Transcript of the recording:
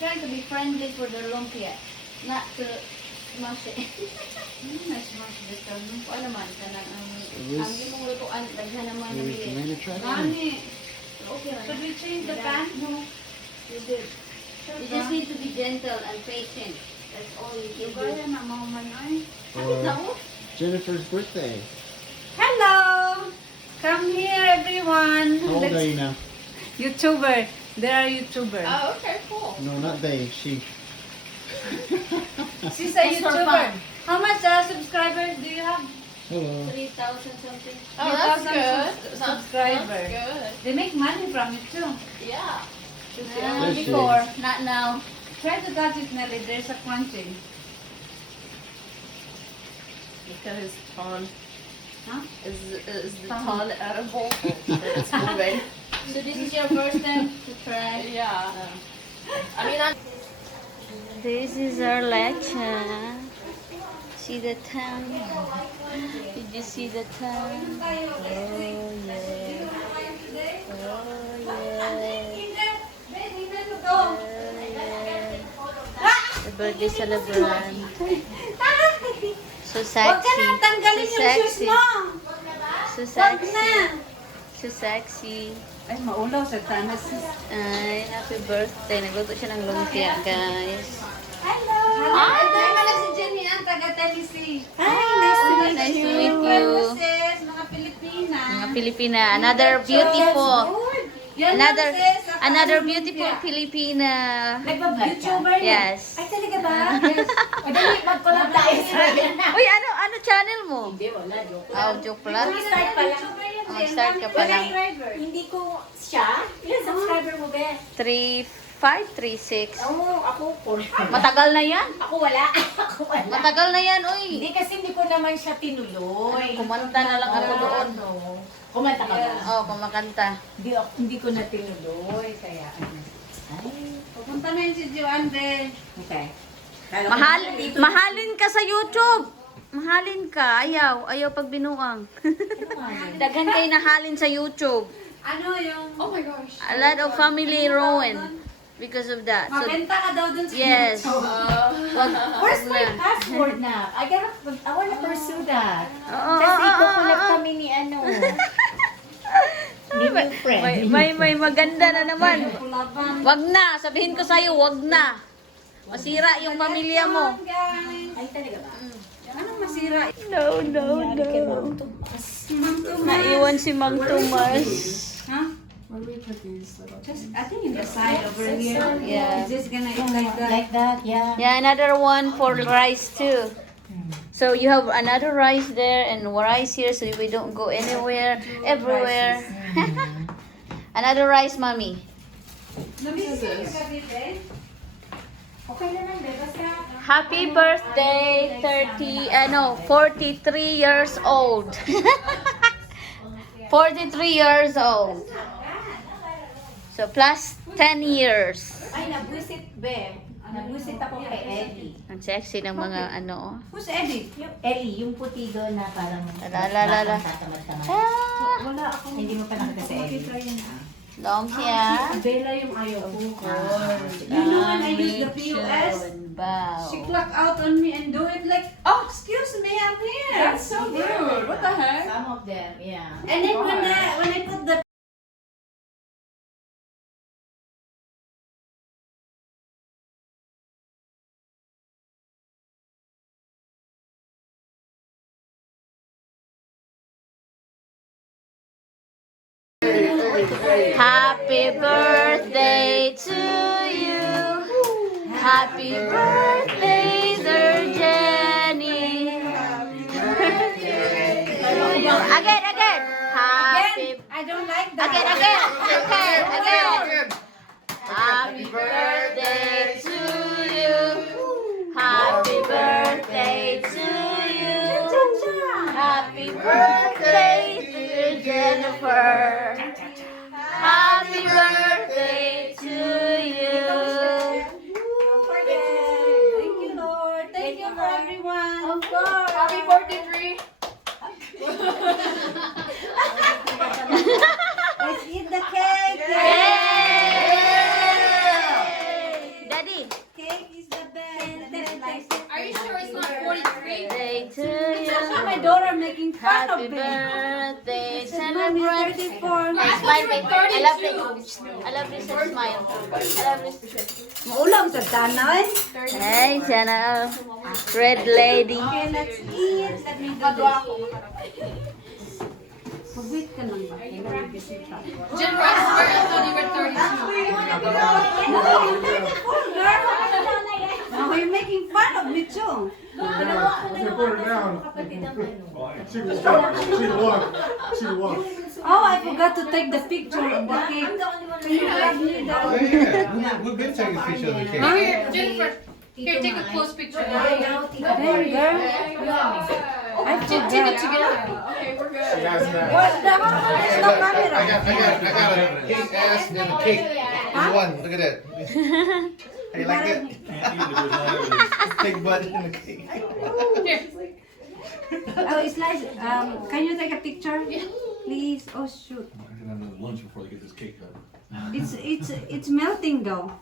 trying to be friendly for the lumpia, not to smash it. Na-smash this one. Ano naman ka na ang imong lutuan daghan naman na bili. Nani. Okay. Should we change the pan? No. You did. You just need to be gentle and patient. That's all you can do. Kaya na mo man ay. Jennifer's birthday. Hello. Come here, everyone. How old are you now? YouTuber. There are YouTubers. Oh, okay, cool. No, not they. She. She's a YouTuber. How much subscribers do you have? Hello. 3,000 something. Oh, that's 3,000 good. subscribers. That's good. They make money from it too. Yeah. Let's see. Before, not now. Try to touch it, Nelly. There's a crunching. Because his pawn Huh? is the pawn edible. It's moving. So this is your first time to try? Yeah. I mean, This is our lecture. See the tongue? Did you see the tongue? Oh yeah. Oh yeah. The birthday celebrant. So sexy. So sexy. So sexy. So sexy. Ay, maulaw sa tanas. Ay, happy birthday. Nagluto siya ng lumpia, guys. Hello! Hi! Ay, pala si Jenny ang taga-Tennessee. Hi, nice to meet you. Hello, sis, mga Pilipina. Mga Pilipina, another beautiful, Yan another lang, sis, ang another aming beautiful lumpia. Filipina. YouTuber niya? Yes. Ay, talaga ba? Yes. O, dali, mag-collab tayo sa Uy, ano channel mo? Hindi, wala, joke. Oh, joke lang. Mag-start pa lang. Mag-start ka pa lang. Hindi ko siya. Ilan subscriber mo, be? 3536. Oo, ako 4. Matagal na yan. Ako wala. Ako wala. Matagal na yan, uy. Hindi kasi hindi ko naman siya tinuloy. Kumanta na lang ako doon. Kumanta ka ba? Oh, kumakanta. Hindi ko na tinuloy. Kaya ano. Ay. Pupunta na yun si Joande. Okay. Mahalin ka sa YouTube. Mahalin ka. Ayaw pag binuang. Daghan kayo nahalin sa YouTube. Ano yung... oh my gosh. A lot of family ruined because of that. So, Mabenta ka daw dun sa yes. Where's my passport na? I wanna pursue that. Oo, Kasi oo, ikukulap oo. kami ni ano. Ni new friend. May maganda na naman. Wag na. Sabihin ko sa'yo, wag na. Masira yung pamilya mo. Ay, talaga ba? Anong masira? No. Naiwan si Mang Tomas. Huh? Where do we put these little Just, I think in the side over here. Yeah. It's just gonna eat like that. Like that, yeah. Yeah, another one for rice too. So you have another rice there and rice here, so we don't go anywhere, everywhere. Another rice, mommy. Okay na lang, basta. Happy birthday, 43 years old. 43 years old. So plus 10 years. Ay, nabwisit, be. Nabwisit ako kay Eddie. Ang sexy ng mga ano. Who's Eddie? Yung Ellie, yung puti doon na parang La. tatamad-tamad. Ah, Wala ako. Hindi mo pa nakita si Ellie. long siya. Bella yung ayaw ko. You know when I use the POS? Wow. She clock out on me and do it like, oh, excuse me, I'm here. That's so rude. What the heck? Some of them, yeah. Oh And then my when I put the Happy birthday to you. Happy birthday, dear Jenny. Again. Happy. I don't like that. Again. Happy birthday to you. Happy birthday to you. Happy birthday, dear Jennifer. Happy birthday to you. Thank you, Lord. Thank you for everyone. Of course. Happy 43. Let's eat the cake. Yay! Daddy, at my daughter making fun Happy of me. birthday, Mommy, celebrate. 34. Smile, baby. I love this. I love this and smile. I love this. Maulam sa tanay. Hey, sana. Red lady. Okay, let's eat. Let me do this. Pag-wait ka lang ba? Kailangan bisita. Jen Ross, where I thought you were 32. No, you're 34, girl. Now you're making fun of me too. Oh, I forgot to take the picture of the cake. Can you grab me the... Oh, yeah. We've been taking a picture of the cake. Here, Jennifer. Here, take a close picture. Hey, girl. I Take it forgot. together. What the hell? There's no camera. I got a cake ass and a cake. There's one. Look at that. How you like that? Cake butt and a cake. Oh, it's nice. Can you take a picture? Please. Oh shoot. I'm gonna have lunch before they get this cake cut. It's melting though.